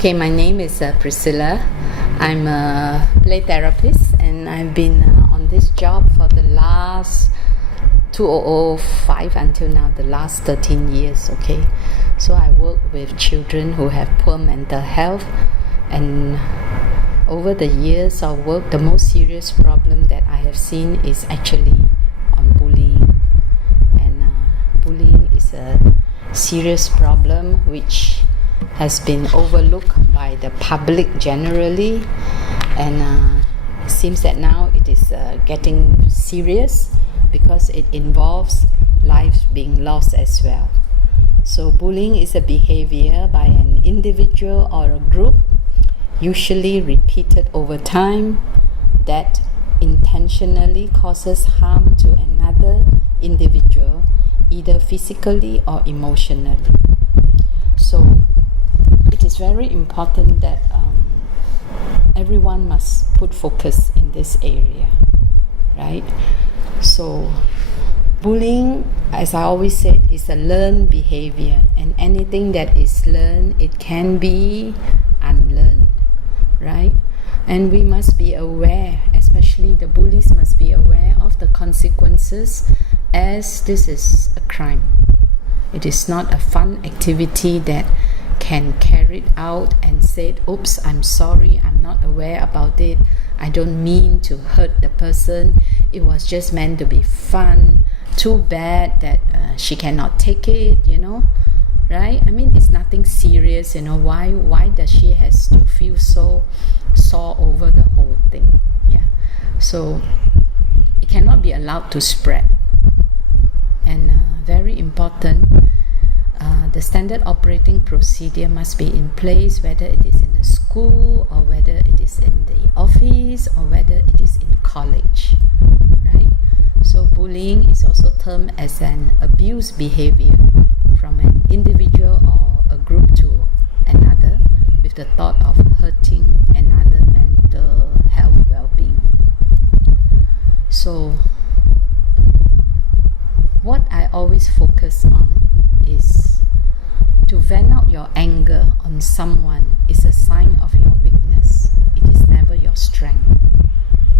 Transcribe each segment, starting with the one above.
Okay, my name is Priscilla. I'm a play therapist and I've been on this job for the last 2005 until now, the last 13 years, okay? So I work with children who have poor mental health, and over the years of work, the most serious problem that I have seen is actually on bullying. And bullying is a serious problem which has been overlooked by the public generally, and it seems that now it is getting serious because it involves lives being lost as well. So bullying is a behavior by an individual or a group, usually repeated over time, that intentionally causes harm to another individual, either physically or emotionally. So it is very important that everyone must put focus in this area, right? So bullying, as I always said, is a learned behavior, and anything that is learned, it can be unlearned, right? And we must be aware, especially the bullies must be aware of the consequences, as this is a crime. It is not a fun activity that can carry it out and say, oops, I'm sorry, I'm not aware about it, I don't mean to hurt the person, it was just meant to be fun, too bad that she cannot take it, right? I mean, it's nothing serious, why does she has to feel so sore over the whole thing? Yeah, so it cannot be allowed to spread. And very important, the standard operating procedure must be in place, whether it is in a school or whether it is in the office or whether it is in college, right? So bullying is also termed as an abuse behavior from an individual or a group to another with the thought of hurting another mental health well-being. So what I always focus on is to vent out your anger on someone is a sign of your weakness. It is never your strength.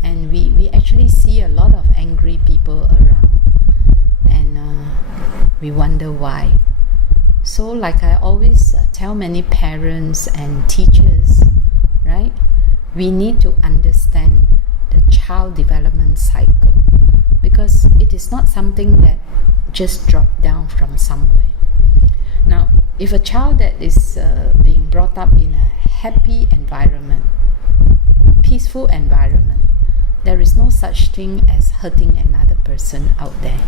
And we actually see a lot of angry people around, and we wonder why. So like I always tell many parents and teachers, right? We need to understand the child development cycle, because it is not something that just dropped down from somewhere. Now, if a child that is being brought up in a happy environment, peaceful environment, there is no such thing as hurting another person out there.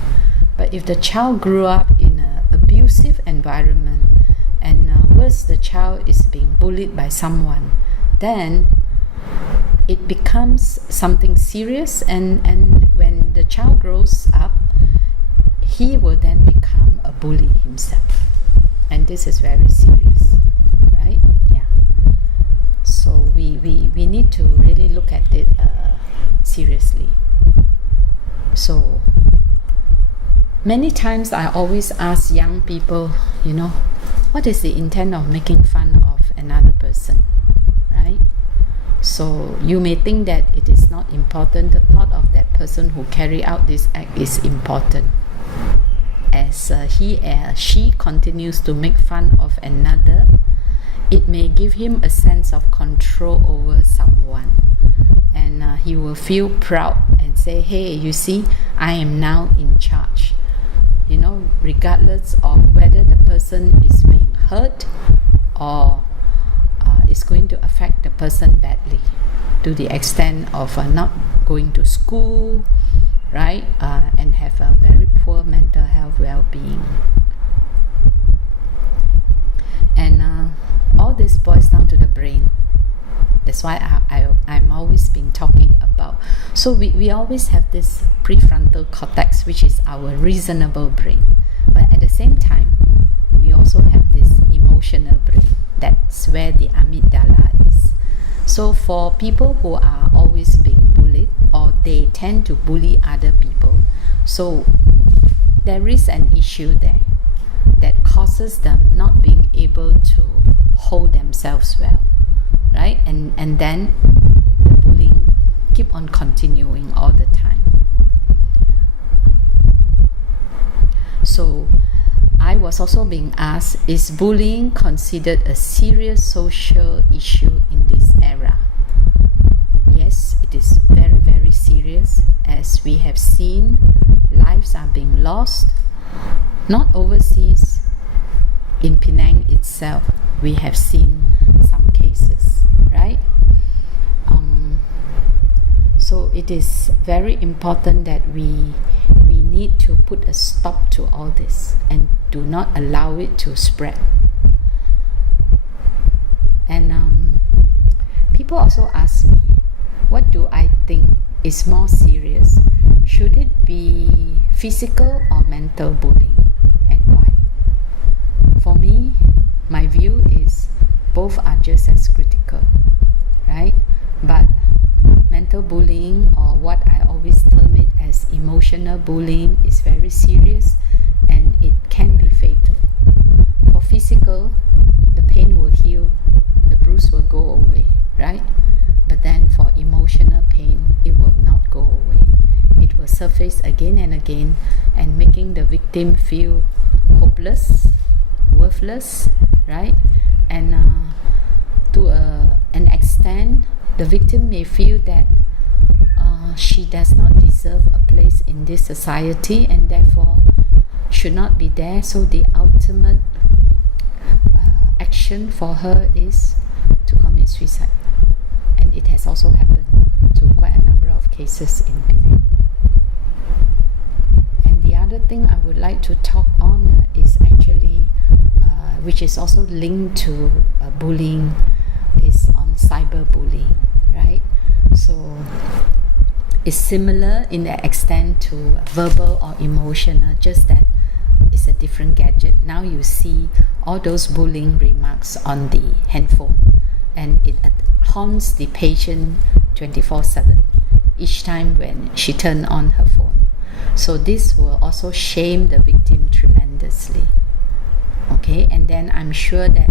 But if the child grew up in an abusive environment, and worse, the child is being bullied by someone, then it becomes something serious, and when the child grows up, he will then become a bully himself. And this is very serious, right? Yeah. So we need to really look at it seriously. So many times I always ask young people, what is the intent of making fun of another person, right? So you may think that it is not important. The thought of that person who carry out this act is important. As he or she continues to make fun of another, it may give him a sense of control over someone, and he will feel proud and say, hey, you see, I am now in charge, regardless of whether the person is being hurt or is going to affect the person badly, to the extent of not going to school, right, and have a very poor mental health well-being. And all this boils down to the brain. That's why I'm always been talking about. So we always have this prefrontal cortex, which is our reasonable brain. But at the same time, we also have this emotional brain. That's where the amygdala is. So for people who are always being bullied, or they tend to bully other people, so there is an issue there that causes them not being able to hold themselves well, right? And then the bullying keep on continuing all the time. So I was also being asked, is bullying considered a serious social issue in this era? Yes, it is very, very serious. As we have seen, lives are being lost, not overseas. In Penang itself, we have seen some cases, right? So it is very important that we need to put a stop to all this and do not allow it to spread. And people also ask me, what do I think is more serious? Should it be physical or mental bullying, and why? For me, my view is both are just as critical, right? But mental bullying, or what I always term it as emotional bullying, is very serious and it can be fatal. For physical, the pain will heal, the bruise will go away, right? But then for emotional pain, it will not go away. It will surface again and again, and making the victim feel hopeless, worthless, right? And to an extent, the victim may feel that she does not deserve a place in this society and therefore should not be there. So the ultimate action for her is to commit suicide. And it has also happened to quite a number of cases in Penang. And the other thing I would like to talk on is actually, which is also linked to bullying, is on cyberbullying, right? So it's similar in the extent to verbal or emotional, just that it's a different gadget. Now you see all those bullying remarks on the handphone, and it haunts the patient 24/7 each time when she turns on her phone. So this will also shame the victim tremendously. Okay, and then I'm sure that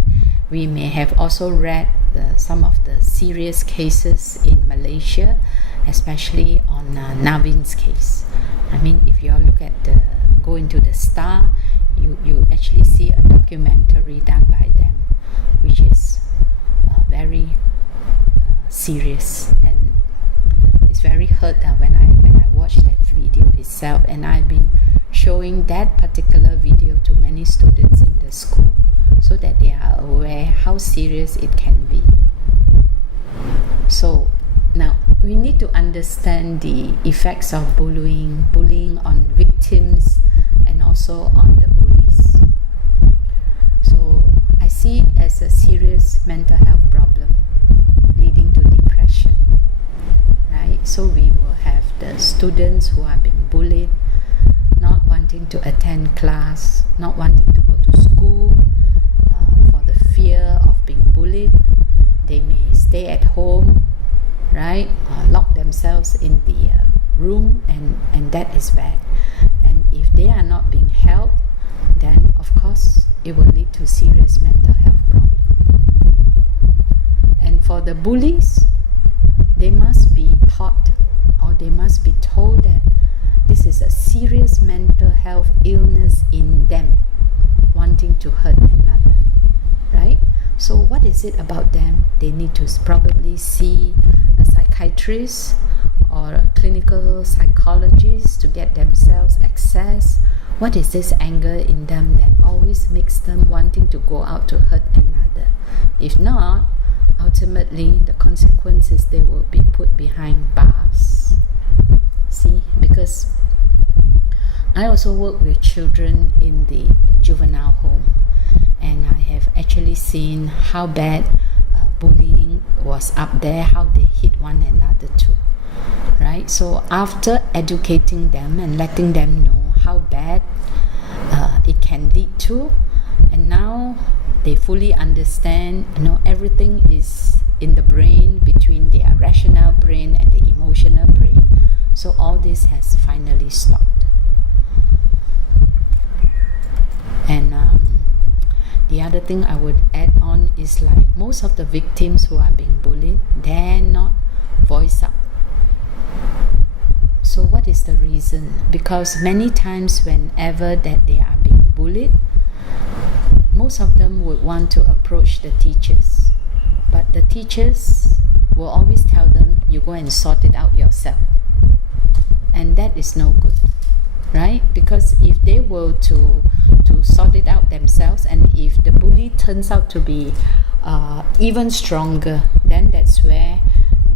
we may have also read some of the serious cases in Malaysia, especially on Navin's case. I mean, if you all look at go into the Star, you actually see a documentary done by them, which is very serious, and it's very hurt when I watched that video itself. And I've been showing that particular video to many students in the school so that they are aware how serious it can be. So now we need to understand the effects of bullying on victims and also on the bullies. So I see it as a serious mental health problem leading to depression, right? So we will have the students who are being bullied, not wanting to attend class, not wanting to go to school for the fear of being bullied. They may stay at home, right? Lock themselves in the room, and that is bad. And if they are not being helped, then of course it will lead to serious mental health problems. And for the bullies, they must be taught, or they must be told that this is a serious mental health illness in them, wanting to hurt another, right? So what is it about them? They need to probably see a psychiatrist or a clinical psychologist to get themselves access. What is this anger in them that always makes them wanting to go out to hurt another? If not, ultimately the consequence is they will be put behind bars. See, because I also work with children in the juvenile home, and I have actually seen how bad bullying was up there, how they hit one another too, right? So after educating them and letting them know how bad it can lead to, and now they fully understand, everything is in the brain, between their rational brain and the emotional brain. So all this has finally stopped. And the other thing I would add on is like most of the victims who are being bullied dare not voice up. So what is the reason? Because many times whenever that they are being bullied, most of them would want to approach the teachers, but the teachers will always tell them, you go and sort it out yourself, and that is no good, right? Because if they were to sort it out themselves, and if the bully turns out to be even stronger, then that's where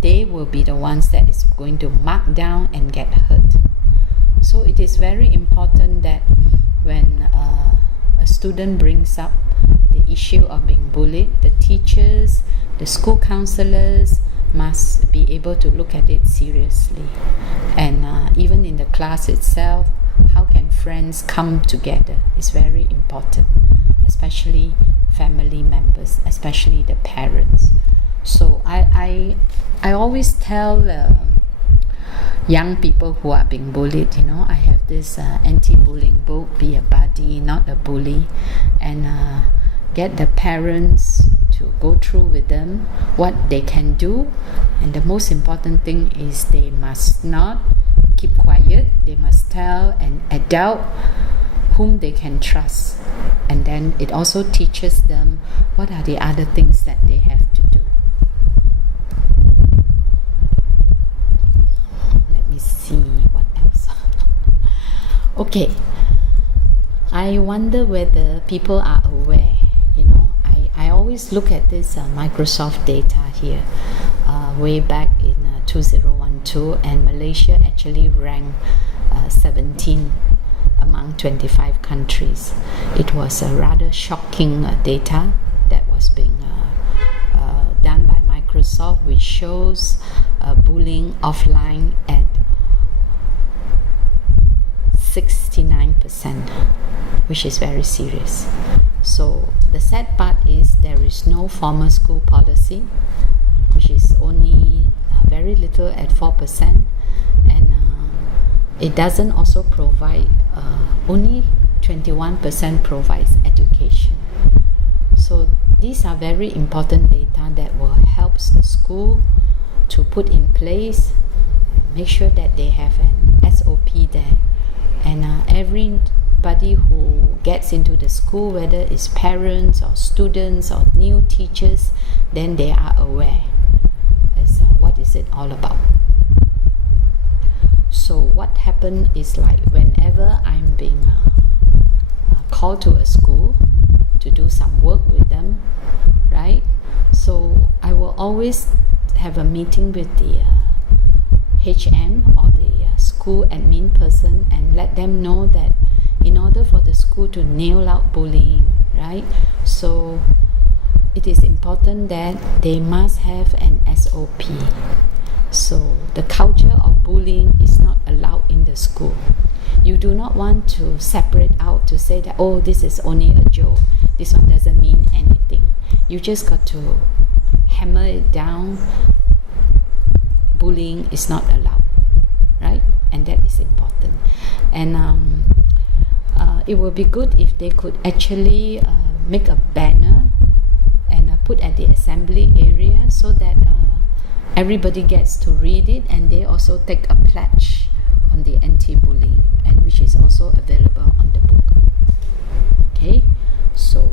they will be the ones that is going to mark down and get hurt. So it is very important that when a student brings up the issue of being bullied, the teachers, the school counselors must be able to look at it seriously. And even in the class itself, how can friends come together is very important, especially family members, especially the parents. So I always tell young people who are being bullied, I have this anti-bullying book, Be a Buddy, Not a Bully, and get the parents to go through with them what they can do. And the most important thing is they must not keep quiet. They must tell an adult whom they can trust. And then it also teaches them what are the other things that they have to do. Let me see what else. Okay, I wonder whether people are aware. I always look at this Microsoft data here, way back in 2012, and Malaysia actually ranked 17 among 25 countries. It was a rather shocking data that was being done by Microsoft, which shows bullying offline at 69%, which is very serious. So the sad part is there is no formal school policy, which is only very little at 4%, and it doesn't also provide, only 21% provides education. So these are very important data that will help the school to put in place, make sure that they have an SOP there, and everybody who gets into the school, whether it's parents or students or new teachers, then they are aware as what is it all about. So what happened is like whenever I'm being called to a school to do some work with them, right? So I will always have a meeting with the HM or the school admin person and let them know that in order for the school to nail out bullying, right? So it is important that they must have an SOP. So the culture of bullying is not allowed in the school. You do not want to separate out to say that, oh, this is only a joke, this one doesn't mean anything. You just got to hammer it down. Bullying is not allowed, right? And that is important. And it would be good if they could actually make a banner and put at the assembly area so that everybody gets to read it, and they also take a pledge on the anti-bullying, and which is also available on the book. Okay, so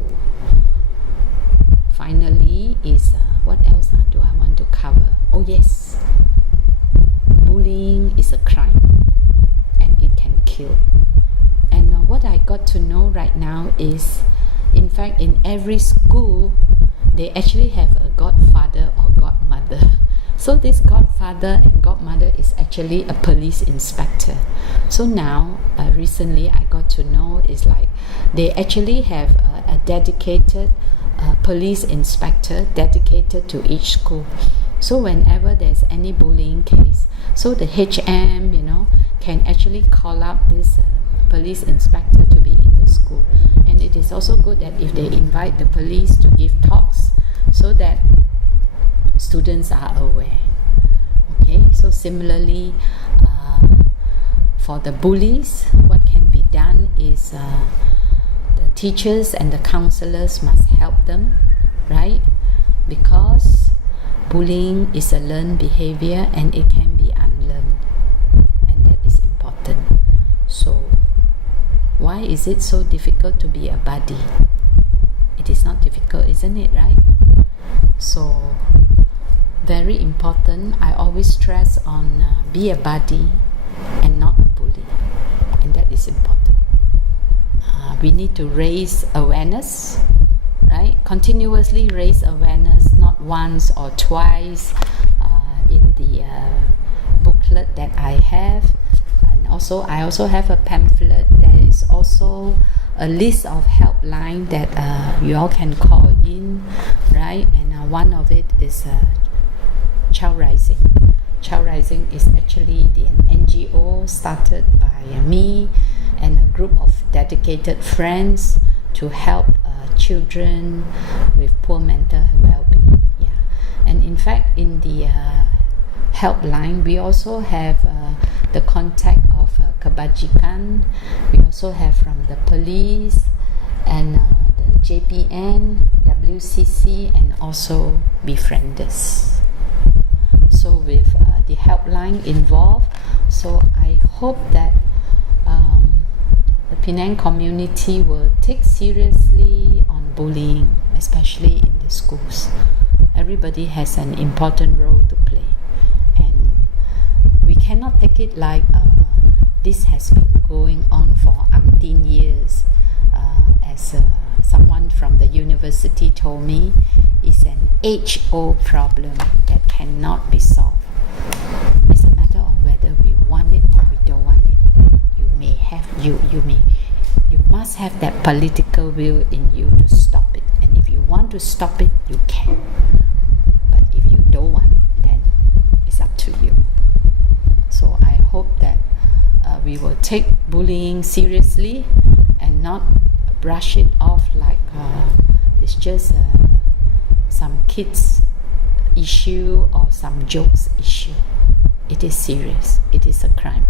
finally is what else do I want to cover? Oh yes, bullying is a crime and it can kill. And what I got to know right now is, in fact, in every school they actually have a godfather or godmother. So this godfather and godmother is actually a police inspector. So now, recently I got to know is like they actually have a dedicated police inspector dedicated to each school. So whenever there's any bullying case, so the HM, can actually call up this police inspector to be in the school. And it is also good that if they invite the police to give talks so that students are aware. Okay, so similarly, for the bullies, what can be done is the teachers and the counselors must help them, right? Because bullying is a learned behavior and it can be unlearned, and that is important. So why is it so difficult to be a buddy? It is not difficult, isn't it, right? So very important. I always stress on be a buddy and not a bully, and that is important. We need to raise awareness, right? Continuously raise awareness, not once or twice. In the booklet that I have, and also I also have a pamphlet. There is also a list of helpline that you all can call in, right? And one of it is Child Rising. Child Rising is actually an NGO started by me and a group of dedicated friends to help children with poor mental well-being. Yeah, and in fact, in the helpline, we also have the contact of Kebajikan. We also have from the police and the JPN, WCC, and also Befrienders. So with the helpline involved, so I hope that the Penang community will take seriously on bullying, especially in the schools. Everybody has an important role to play, and we cannot take it like this has been going on for umpteen years. As someone from the university told me, it's an age-old problem that cannot be solved. It's a matter of whether we want it or we don't want it. You must have that political will in you to stop it, and if you want to stop it, you can. But if you don't want, then it's up to you. So I hope that we will take bullying seriously and not brush it off like it's just some kids issue or some jokes issue. It is serious. It is a crime.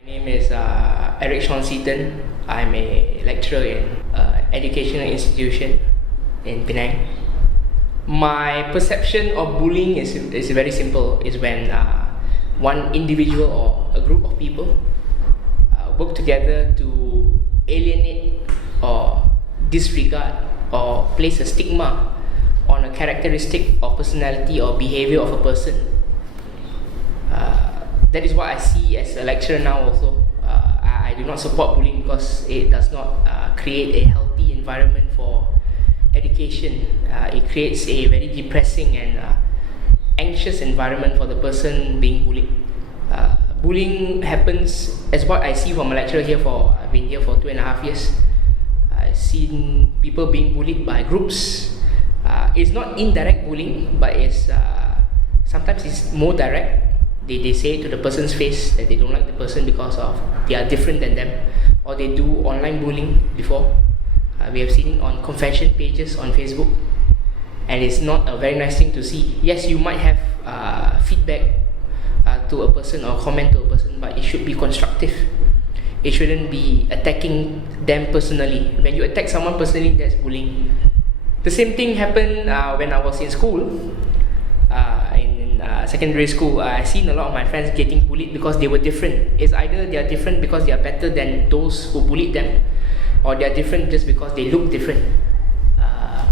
My name is Eric Sean Seaton. I'm a lecturer in educational institution in Penang. My perception of bullying is very simple. It's when one individual or a group of people work together to alienate or disregard or place a stigma on a characteristic or personality or behavior of a person. That is what I see as a lecturer now also. I do not support bullying because it does not create a healthy environment for education. It creates a very depressing and anxious environment for the person being bullied. Bullying happens, as what I see from a lecturer here I've been here for 2.5 years. I've seen people being bullied by groups. It's not indirect bullying, but sometimes it's more direct. They say to the person's face that they don't like the person because of they are different than them, or they do online bullying before. We have seen it on confession pages on Facebook, and it's not a very nice thing to see. Yes, you might have feedback to a person or comment to a person, but it should be constructive. It shouldn't be attacking them personally. When you attack someone personally, that's bullying. The same thing happened when I was in school. In secondary school, I seen a lot of my friends getting bullied because they were different. It's either they are different because they are better than those who bullied them, or they are different just because they look different.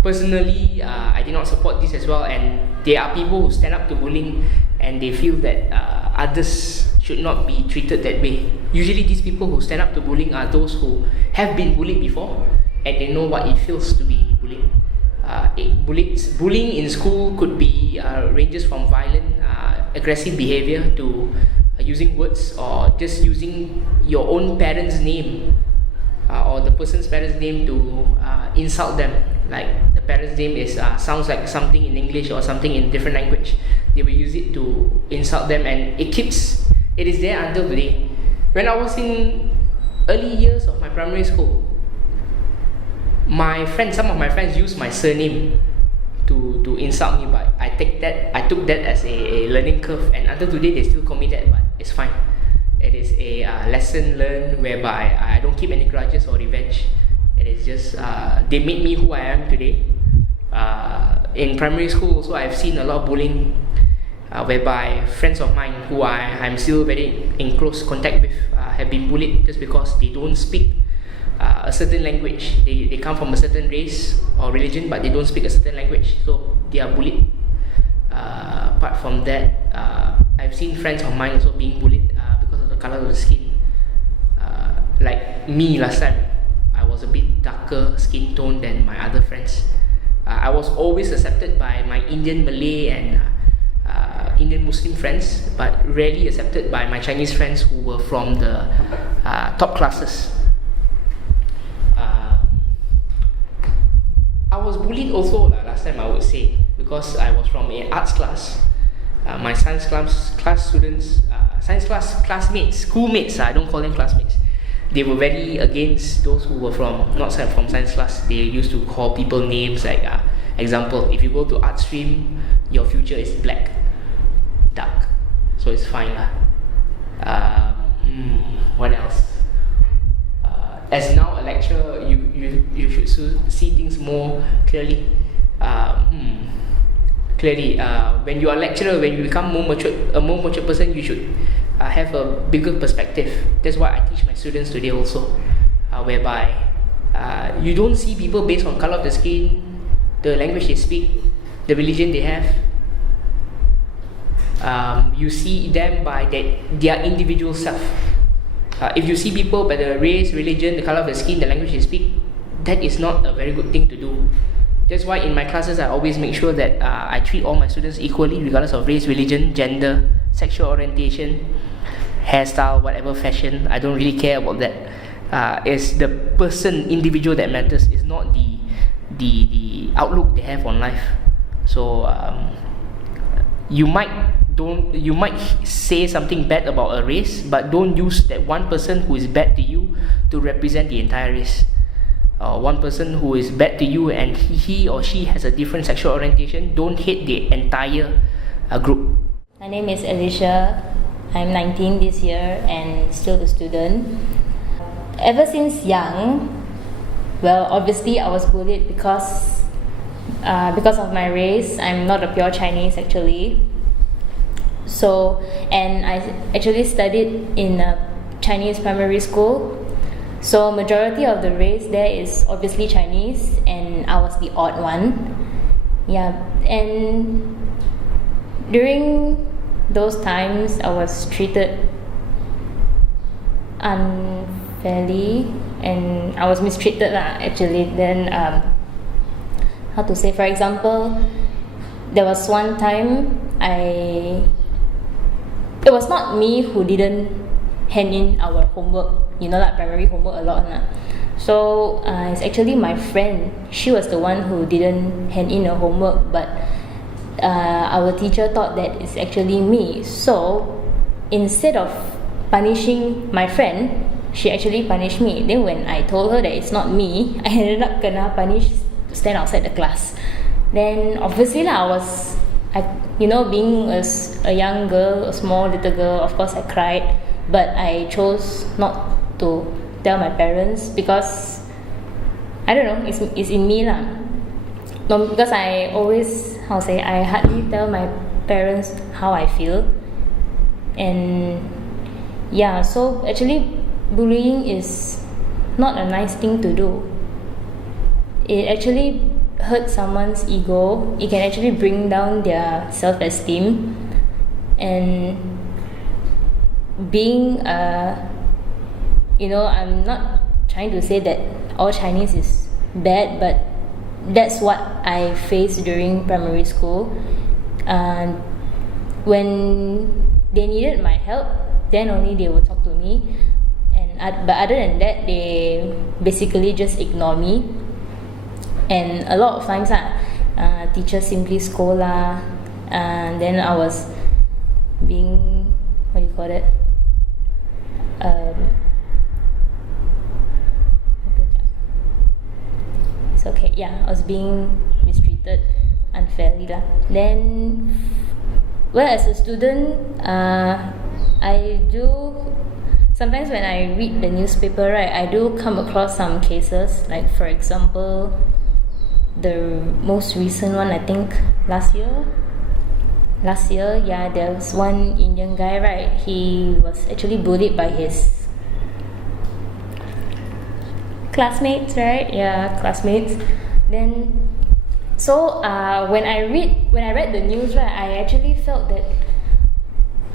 Personally, I did not support this as well, and there are people who stand up to bullying and they feel that others should not be treated that way. Usually these people who stand up to bullying are those who have been bullied before and they know what it feels to be bullied. Bullying in school could be ranges from violent, aggressive behavior to using words or just using your own parent's name or the person's parent's name to insult them. Like the parent's name sounds like something in English or something in different language. They will use it to insult them, and it is there until today. When I was in early years of my primary school, some of my friends used my surname to insult me, but I took that as a learning curve, and until today they still call me that, but it's fine. It is a lesson learned whereby I don't keep any grudges or revenge. It and it's just they made me who I am today. In primary school also, I've seen a lot of bullying, whereby friends of mine who I'm still very in close contact with have been bullied just because they don't speak a certain language. They come from a certain race or religion, but they don't speak a certain language, so they are bullied. Apart from that, I've seen friends of mine also being bullied because of the color of the skin. Like me last time, I was a bit darker skin tone than my other friends. I was always accepted by my Indian, Malay and Indian Muslim friends, but rarely accepted by my Chinese friends who were from the top classes. I was bullied also last time, I would say, because I was from an arts class. My science class students, science class classmates, schoolmates, I don't call them classmates, they were very against those who were not from science class. They used to call people names like, example, if you go to art stream, your future is black, dark, so it's fine lah. What else? As now a lecturer, you should see things more clearly. When you are a lecturer, when you become a more mature person, you should have a bigger perspective. That's what I teach my students today also, whereby you don't see people based on color of the skin, the language they speak, the religion they have. You see them by their individual self. If you see people by the race, religion, the color of the skin, the language they speak, that is not a very good thing to do. That's why in my classes I always make sure that I treat all my students equally, regardless of race, religion, gender, sexual orientation, hairstyle, whatever fashion. I don't really care about that. It's the person, individual that matters. It's not the outlook they have on life. So you might say something bad about a race, but don't use that one person who is bad to you to represent the entire race. One person who is bad to you and he or she has a different sexual orientation, don't hate the entire group. My name is Alicia. I'm 19 this year and still a student. Ever since young, well, obviously I was bullied because of my race. I'm not a pure Chinese actually. So, and I actually studied in a Chinese primary school. So majority of the race there is obviously Chinese, and I was the odd one. Yeah, and during those times I was treated unfairly and I was mistreated actually. Then how to say, for example, there was one time it was not me who didn't hand in our homework, like primary homework a lot. So it's actually my friend. She was the one who didn't hand in her homework, but our teacher thought that it's actually me. So instead of punishing my friend, she actually punished me. Then when I told her that it's not me, I ended up kena punished to stand outside the class. Then obviously being a young girl, a small little girl, of course I cried, but I chose not to tell my parents because I don't know, it's in me lah. No, because I always I hardly tell my parents how I feel. And yeah, so actually bullying is not a nice thing to do. It actually hurt someone's ego. It can actually bring down their self-esteem. And being I'm not trying to say that all Chinese is bad, but that's what I faced during primary school. When they needed my help, then only they would talk to me. But other than that, they basically just ignore me. And a lot of times teachers simply scold and then I was being, what do you call it, it's okay, I was being mistreated unfairly lah. Then, well, as a student, I do sometimes when I read the newspaper, right, I do come across some cases. Like for example, the most recent one, I think last year, yeah, there was one Indian guy, right? He was actually bullied by his classmates, right? Yeah, classmates. Then, so when I read the news, right, I actually felt that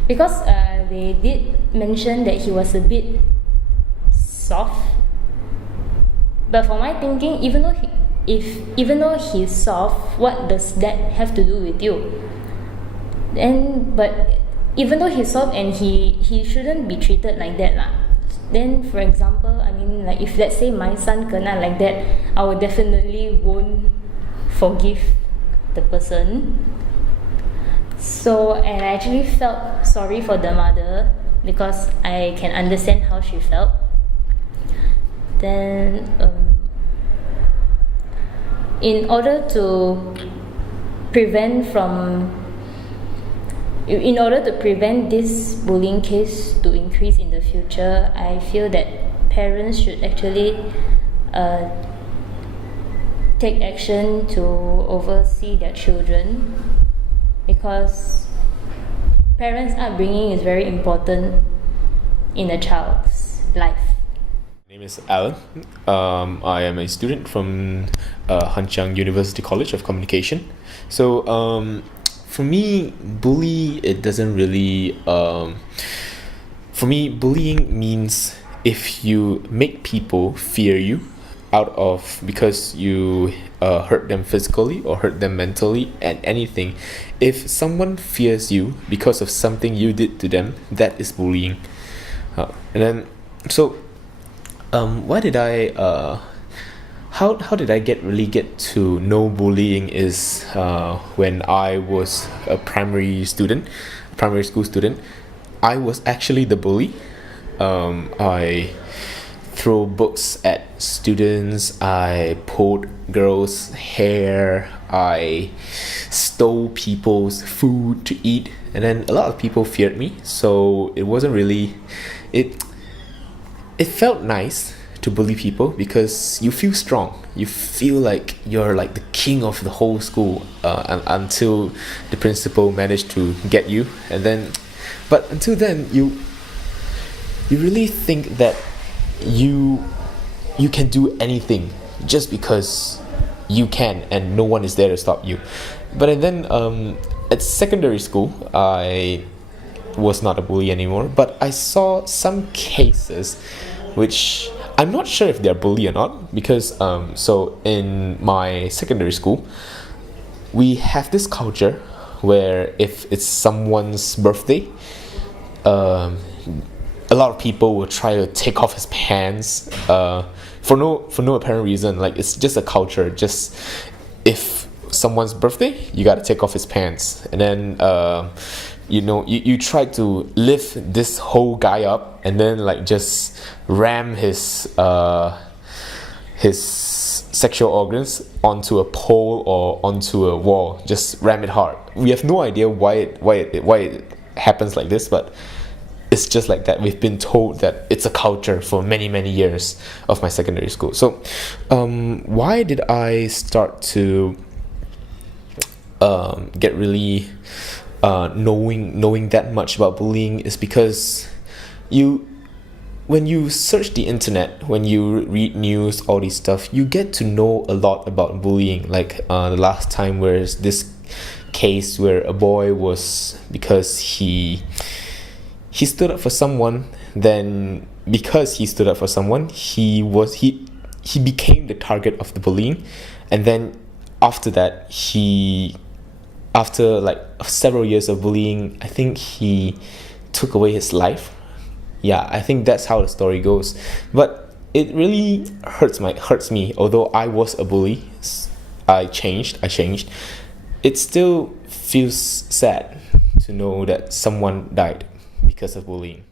because they did mention that he was a bit soft, but for my thinking, even though he's soft, what does that have to do with you? But even though he's soft and he shouldn't be treated like that lah. Then for example, I mean, like if let's say my son kena like that, I will definitely won't forgive the person. So, and I actually felt sorry for the mother because I can understand how she felt. Then in order to prevent this bullying case to increase in the future, I feel that parents should actually take action to oversee their children, because parents' upbringing is very important in a child's life. My name is Alan. I am a student from Hanchiang University College of Communication. So for me, it doesn't really. For me, bullying means if you make people fear you because you hurt them physically or hurt them mentally and anything. If someone fears you because of something you did to them, that is bullying. And then, so why did I? How did I get to know bullying is when I was a primary school student. I was actually the bully. I throw books at students, I pulled girls' hair, I stole people's food to eat, and then a lot of people feared me. So it wasn't really it felt nice to bully people because you feel strong. You feel like you're like the king of the whole school until the principal managed to get you. But until then, you really think that you can do anything just because you can and no one is there to stop you. But then at secondary school, I was not a bully anymore, but I saw some cases which I'm not sure if they're bully or not, because so in my secondary school we have this culture where if it's someone's birthday, a lot of people will try to take off his pants for no apparent reason. Like, it's just a culture. Just if someone's birthday, you gotta take off his pants, and then you try to lift this whole guy up, and then like just ram his sexual organs onto a pole or onto a wall. Just ram it hard. We have no idea why it happens like this, but it's just like that. We've been told that it's a culture for many years of my secondary school. So why did I start to get really knowing that much about bullying is because when you search the internet, when you read news, all this stuff, you get to know a lot about bullying. Like the last time was this case where a boy was, because he stood up for someone, then because he stood up for someone, he became the target of the bullying. And then after that, after like several years of bullying, I think he took away his life. Yeah, I think that's how the story goes. But it really hurts me. Although I was a bully, I changed. It still feels sad to know that someone died because of bullying.